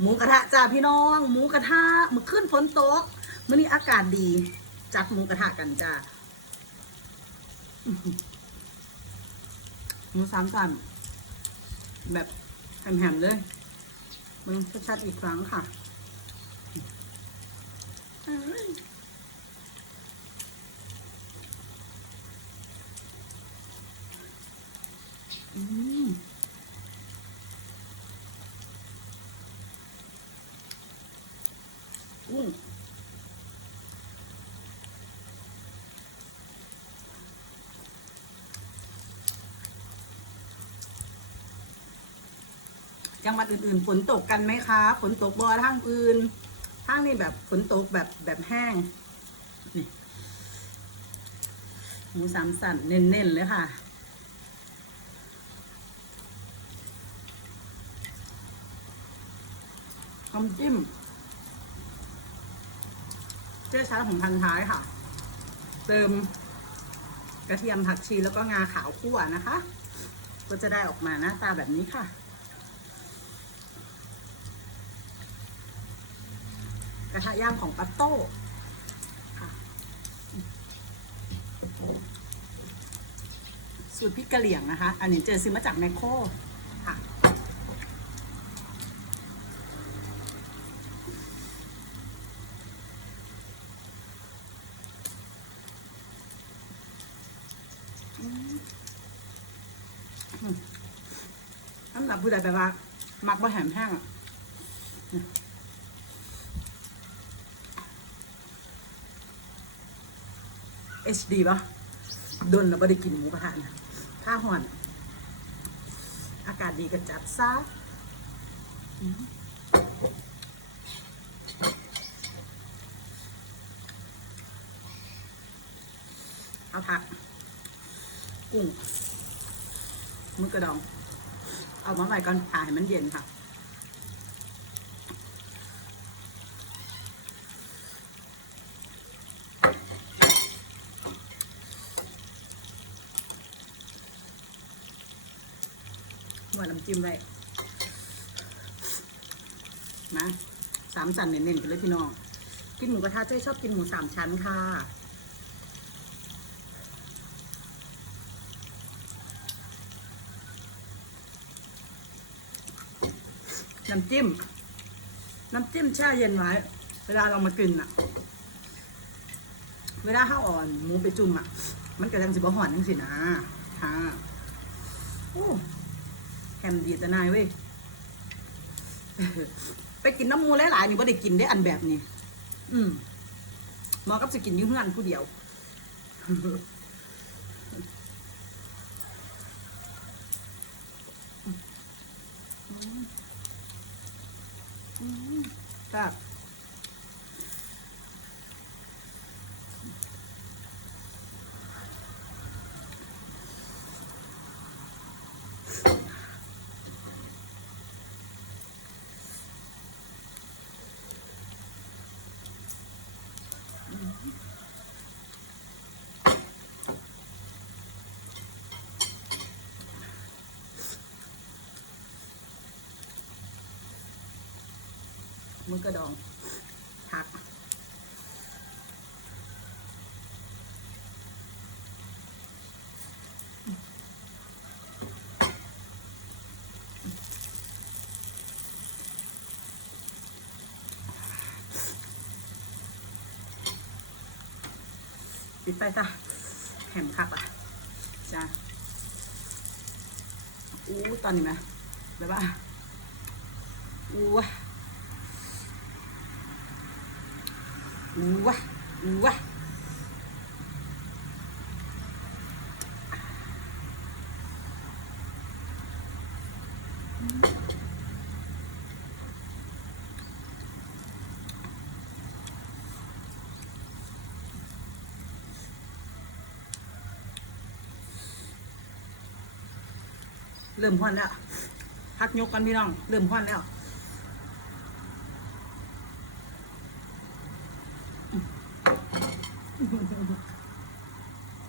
หมูกระทะจ้าพี่น้อง หมูกระทะมือขึ้นฝนตกมื่อนี้อากาศดี จัดหมูกระทะกันจ้าหมูสามสันแบบแหมๆเลยมึงชัดๆอีกครั้งค่ะเอ้ยอืม กุ้ง จังหวัดอื่นๆ ฝนตกกันไหมคะ ฝนตกบ่อทางอื่นทางนี้แบบฝนตกแบบแบบแห้งนี่หมูสามสันเน้นๆเลยค่ะน้ำจิ้ม เจ๊ช้าของพันท้ายค่ะ เติมกระเทียมผักชีแล้วก็งาขาวคั่วนะคะ ก็จะได้ออกมาหน้าตาแบบนี้ค่ะ กระทะย่างของปัตโต้ค่ะสูตรพริกกะเหรี่ยงนะคะ อันนี้เจอซื้อมาจากแมคโครค่ะสำหรับผู้ใดแบบว่า มักบ่แหมแห้งอะ เอชดีปะโดนแล้วไม่ได้กินหมูกระทะนะถ้าห่อน อากาศดีก็จัดซะเอาผักกุ้งมือกระดอง เอามาไว้ก่อนผ่าให้มันเย็นค่ะ หัวน้ำจิ้มไว้นะสามสันเน้นๆกันเลยพี่น้อง กินหมูกระทะเจ๊ชอบกินหมูสามชั้นค่ะน้ำจิ้ม น้ำจิ้มแช่เย็นไว้ เวลาเรามากินอะเวลาข้าวอ่อนหมูไปจุ่มอะมันกระดังสิบหอนจังสินะค่ะโอ้ มดีแต่นายเว้ย ไปกินน้ำมูหลายๆนี่ว่าได้กินได้อันแบบนี้ อืมหมอกับสิกินยุ่งงานผู้เดียวครับ มือกระดองผักปิดไปจ้ะแหมคักอะจ้าอู้ตอนนี้ไหมแบบว่าอู้วะ อู้วะอู้วะเริ่มห้อนแล้วพักยกกันพี่น้อง เริ่มห้อนแล้ว